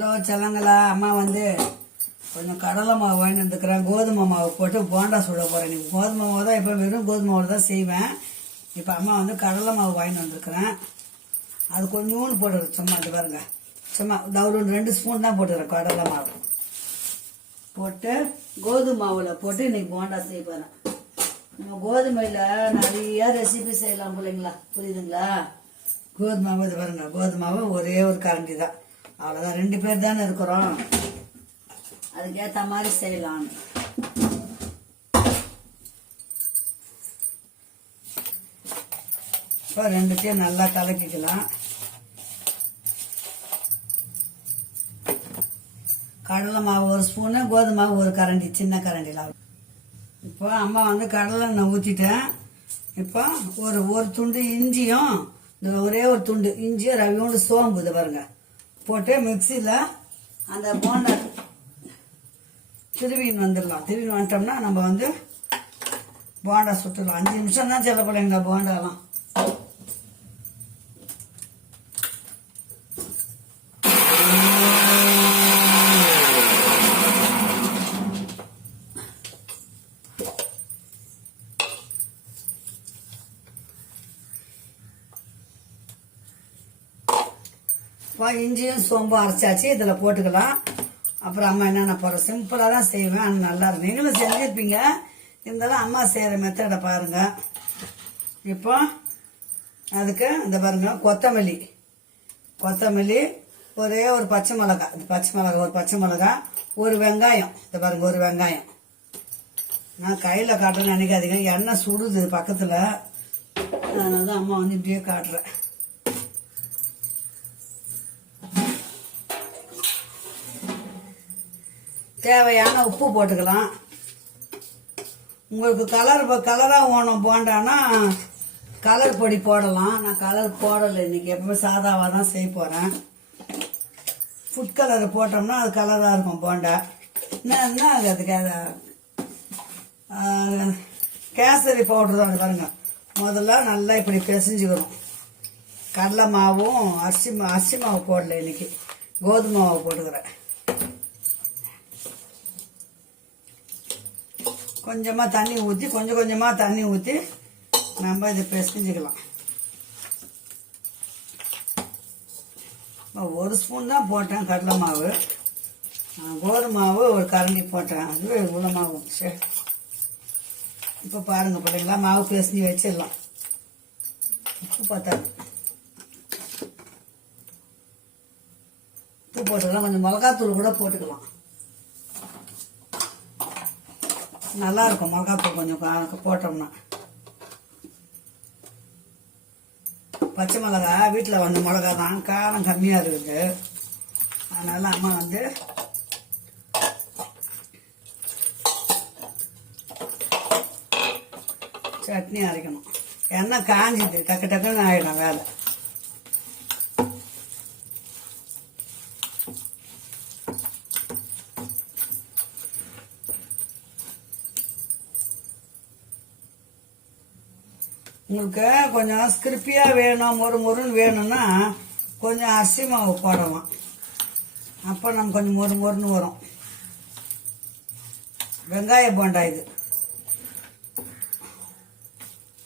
Hello செல்லங்களா, அம்மா வந்து கொஞ்சம் கடலை மாவு வாங்கிட்டு வந்துக்கிறேன். கோதுமை மாவு போட்டு போண்டா சுட போகிறேன். நீங்கள் கோதுமை மாவு தான் இப்போ வெறும் கோதுமை மாவு தான் செய்வேன். இப்போ அம்மா வந்து கடலை மாவு வாங்கிட்டு வந்துருக்குறேன். அது கொஞ்சோண்டு போட்டுக்கிறேன். சும்மா இது பாருங்க, சும்மா ஒரு 2 ஸ்பூன் தான் போட்டுக்கிறேன் கடலை மாவு போட்டு. கோதுமை மாவில் போட்டு இன்னைக்கு போண்டா செய்ய போகிறேன். நம்ம கோதுமையில் நிறைய ரெசிபி செய்யலாம் பிள்ளைங்களா, புரியுதுங்களா? கோதுமை மாவு இது பாருங்க, கோதுமை மாவு ஒரே ஒரு கரண்டி தான், அவ்வளோதான். 2 பேர் தானே இருக்கிறோம், அதுக்கேற்ற மாதிரி செய்யலாம். இப்போ 2த்தையும் நல்லா கலக்கிக்கலாம். கடலை மாவு 1 ஸ்பூனு, கோதுமை மாவு 1 கரண்டி, சின்ன கரண்டியில். இப்போ அம்மா வந்து கடலை நான் ஊற்றிட்டேன். இப்போ ஒரு துண்டு இஞ்சியும், இந்த ஒரே ஒரு துண்டு இஞ்சியும் ரவியோண்டு சோம்பு இது பாருங்க போட்டு மிக்சியில் அந்த போண்டா திருவின்னு வந்துடலாம். திருவின்னு வந்துட்டோம்னா நம்ம வந்து போண்டா சுட்டுடலாம். 5 நிமிஷம் தான் செல்ல பிள்ளைங்க போண்டாலாம். இப்போ இஞ்சியும் சோம்பும் அரைச்சாச்சு, இதில் போட்டுக்கலாம். அப்புறம் அம்மா என்னென்ன போடுறோம், சிம்பிளாக தான் செய்வேன், ஆனால் நல்லா இருக்கும். நீங்களும் செஞ்சுருப்பீங்க, இருந்தாலும் அம்மா செய்கிற மெத்தடை பாருங்கள். இப்போ அதுக்கு இந்த பாருங்க, கொத்தமல்லி ஒரே ஒரு பச்சை மிளகா, ஒரு பச்சை மிளகா, ஒரு வெங்காயம், இந்த பாருங்க ஒரு வெங்காயம். நான் கையில் காட்டுறேன்னு நினைக்காதீங்க, எண்ணெய் சுடுது பக்கத்தில், அதனால தான் அம்மா வந்து இப்படியே காட்டுறேன். தேவையான உப்பு போட்டுக்கலாம். உங்களுக்கு கலராக வேணும் போண்டானா கலர் பொடி போடலாம். நான் கலர் போடலை இன்னைக்கு, எப்பவுமே சாதாவாக தான் செய்ய போகிறேன். ஃபுட் கலர் போட்டோம்னா அது கலராக இருக்கும் போண்டா. என்ன அதுக்கு கேசரி பவுடர் தான் பாருங்க. முதல்ல நல்லா இப்படி பிசைஞ்சுக்கணும். கடலை மாவும் அரிசி மாவு போடல இன்னைக்கு, கோதுமை மாவு போட்டுக்கிறேன். கொஞ்சமாக தண்ணி ஊற்றி கொஞ்சமாக தண்ணி ஊற்றி நம்ம இதை பிசைஞ்சுக்கலாம். 1 ஸ்பூன் தான் போட்டேன் கடலை மாவு, கோதுமை மாவு 1 கரண்டி போட்டேன். அதுவே இவ்வளோ மாவு. சரி, இப்போ பாருங்கள் பிள்ளைங்களா, மாவு பிசைஞ்சு வச்சிடலாம். உப்பு பார்த்தாங்க, உப்பு போட்டுக்கலாம். கொஞ்சம் மிளகாத்தூள் கூட போட்டுக்கலாம், நல்லா இருக்கும். மிளகாத்தூள் கொஞ்சம் போட்டோம்னா. பச்சை மிளகா வீட்டில் வந்த மிளகா தான், காரம் கம்மியாக இருக்குது, அதனால அம்மா வந்து சட்னி அரைக்கணும். எண்ணெய் காஞ்சிது, டக்குன்னு ஆகிடும் வேலை. உங்களுக்கு கொஞ்சம் ஸ்கிரிப்பியாக வேணும், மொறுன்னு வேணும்னா கொஞ்சம் அரிசி மாவு போடலாம். அப்போ நம்ம கொஞ்சம் மொறுன்னு வரும். வெங்காய போண்டா இது.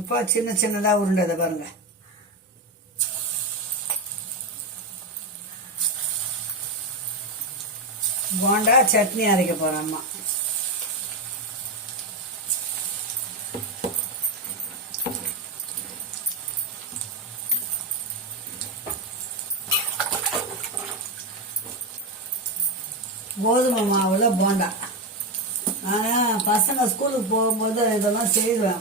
இப்போ சின்னதாக உருண்டை பாருங்க. போண்டா சட்னி அரைக்க போகிறேன் அம்மா. கோதுமை மாவில் போண்டா. ஆனால் பசங்க ஸ்கூலுக்கு போகும்போது இதெல்லாம் செய்வேன்.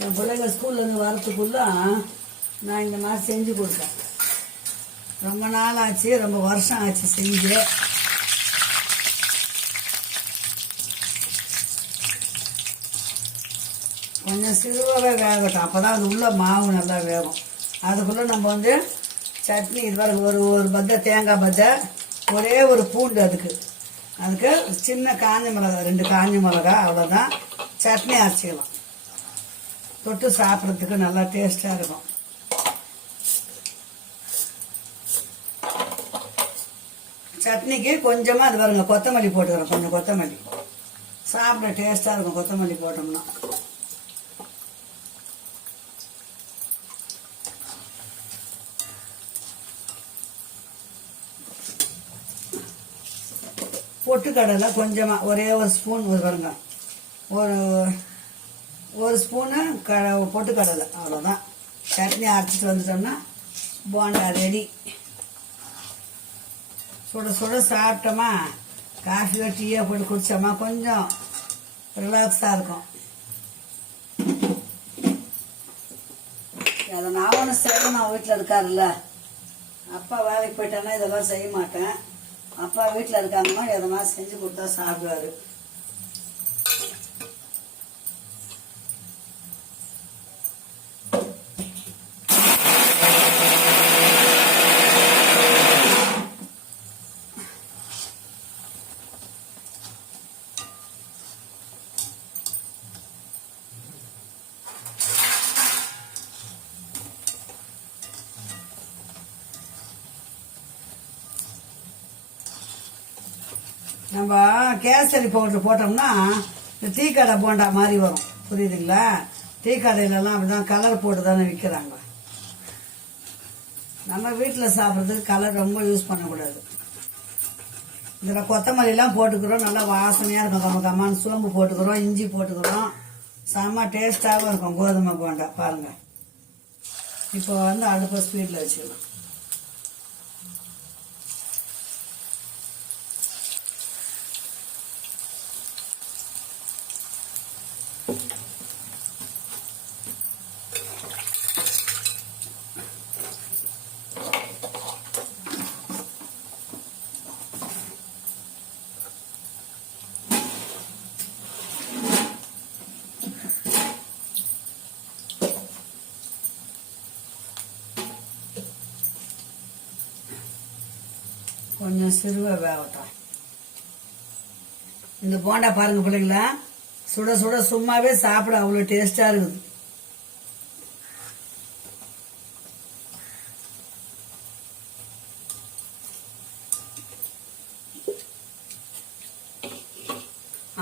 என் பிள்ளைங்க ஸ்கூல்லேருந்து வரத்துக்குள்ள நான் இந்த மாதிரி செஞ்சு கொடுத்தேன். ரொம்ப நாள் ஆச்சு, ரொம்ப வருஷம் ஆச்சு செஞ்சு. கொஞ்சம் சிறுவாகவே வேகட்டும், அப்போ தான் அது உள்ள மாவு நல்லா வேகும். அதுக்குள்ளே நம்ம வந்து சட்னி இது வர ஒரு பத்தை தேங்காய் பத்தை, ஒரே ஒரு பூண்டு, அதுக்கு சின்ன காஞ்ச மிளகா, 2 காஞ்ச மிளகா, அவ்வளோதான். சட்னி அரைச்சிக்கலாம். தொட்டு சாப்பிட்றதுக்கு நல்லா டேஸ்டாக இருக்கும். சட்னிக்கு கொஞ்சமாக அது பாருங்க கொத்தமல்லி போட்டுக்கிறோம். கொஞ்சம் கொத்தமல்லி சாப்பிட டேஸ்ட்டாக இருக்கும் கொத்தமல்லி போட்டோம்னா. பொட்டுக்கடலை கொஞ்சமாக ஒரே ஒரு ஸ்பூன் பாருங்க, ஒரு ஸ்பூனு பொட்டுக்கடலை, அவ்வளோதான். சட்னி அரைச்சிட்டு வந்துட்டோம்னா போண்டா ரெடி. சுட சுட சாப்பிட்டோமா, காஃபியோ டீயோ போட்டு குடித்தோமா கொஞ்சம் ரிலாக்ஸாக இருக்கும். எதனால ஒன்று செய்யணும். நான் வீட்டில் இருக்காருல்ல, அப்பா வேலைக்கு போயிட்டேன்னா இதெல்லாம் செய்ய மாட்டேன். அப்பா வீட்டில் இருக்காங்கன்னா எதனா செஞ்சு கொடுத்தா சாப்பிடுவாரு. நம்ம கேசரி பவுடர் போட்டோம்னா இந்த டீ கடை போண்டா மாதிரி வரும், புரியுதுங்களா? டீ கடையிலலாம் அப்படிதான் கலர் போட்டு தானே விற்கிறாங்க. நம்ம வீட்டில் சாப்பிட்றதுக்கு கலர் ரொம்ப யூஸ் பண்ணக்கூடாது. இதில் கொத்தமல்லிலாம் போட்டுக்கிறோம், நல்லா வாசனையாக இருக்கும். கம்ம சோம்பு போட்டுக்கிறோம், இஞ்சி போட்டுக்கிறோம், செம்ம டேஸ்டாகவும் இருக்கும் கோதுமை போண்டா. பாருங்கள், இப்போ வந்து அடுப்பை ஸ்பீடில் வச்சுக்கலாம். கொஞ்சம் சிறுவை வேகட்டும். இந்த போண்டா பாருங்க பிள்ளைங்களா, சுட சுட சும்மாவே சாப்பிட அவ்வளோ டேஸ்டா இருக்குது.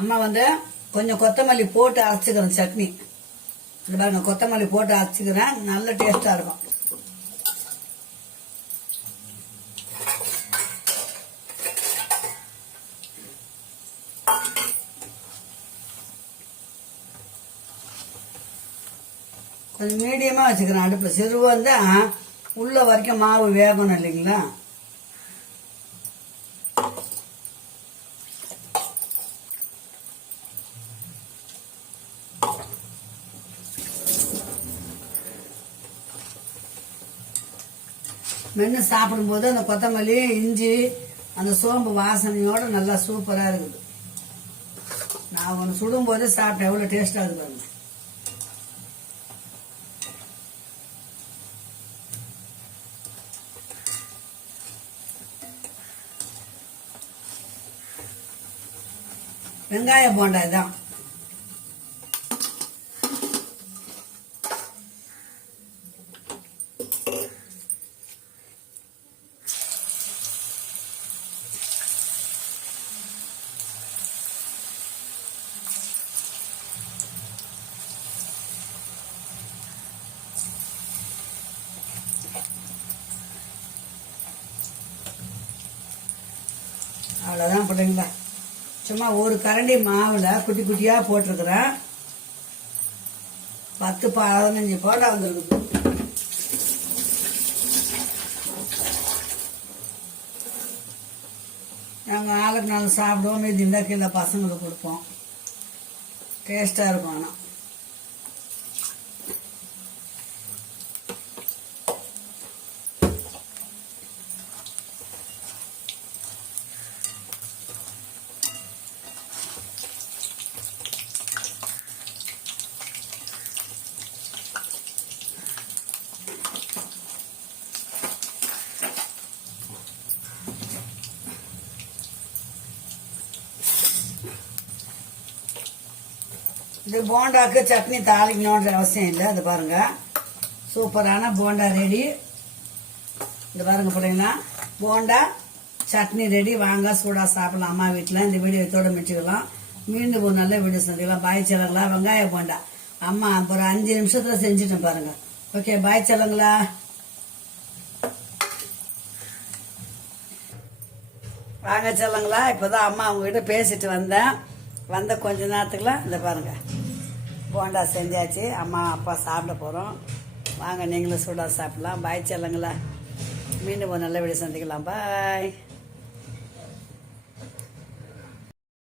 அம்மா வந்து கொஞ்சம் கொத்தமல்லி போட்டு அரைச்சிக்கிறேன் சட்னி. இந்த பாருங்க, கொத்தமல்லி போட்டு அரைச்சிக்கிறேன், நல்ல டேஸ்டா இருக்கும். கொஞ்சம் மீடியமாக வச்சுக்கிறேன் அடுப்பில். சிறுவை வந்து உள்ள வரைக்கும் மாவு வேகணும் இல்லைங்களா? மென்று சாப்பிடும்போது அந்த கொத்தமல்லி இஞ்சி அந்த சோம்பு வாசனையோட நல்லா சூப்பராக இருக்குது. நான் ஒன்று சுடும்போது சாப்பிட்டேன், எவ்வளோ டேஸ்டாக இருக்குது. வெங்காய போண்டா தான். அவ்வளோதான் பிள்ளைங்களா. சும்மா ஒரு கரண்டி மாவுல குட்டி குட்டியா போட்டிருக்கிறேன். 10-15 போண்டா வந்துருக்குது. நாங்கள் ஆளுக்கு நாள் சாப்பிடுவோம், மீதி இருந்தால் கீழே பசங்களுக்கு கொடுப்போம். டேஸ்டாக இருக்கும். ஆனால் இது போண்டாக்கு சட்னி தாளிக்கணுன்ற அவசியம் இல்லை. அது பாருங்க, சூப்பரான போண்டா ரெடி. இது பாருங்க பிள்ளைங்களா, போண்டா சட்னி ரெடி, வாங்க சூடாக சாப்பிடலாம் அம்மா வீட்டில். இந்த வீடியோ இதோட முடிச்சுக்கலாம். மீண்டும் ஒரு நல்ல வீடியோ சந்திக்கலாம். பாய் செல்லங்களா. வெங்காயம் போண்டா அம்மா ஒரு 5 நிமிஷத்துல செஞ்சுட்டேன் பாருங்க. ஓகே, பாய் செல்லங்களா. வாங்க செல்லங்களா. இப்போதான் அம்மா அவங்ககிட்ட பேசிட்டு வந்த கொஞ்ச நேரத்துக்குலாம் இந்த பாருங்க போண்டா செஞ்சாச்சு. அம்மா அப்பா சாப்பிட போகிறோம். வாங்க நீங்களும் சூடாக சாப்பிடலாம். பாய் செல்லங்களா. மீண்டும் ஒரு நல்ல வீடியோ சந்திக்கலாம். பாய்.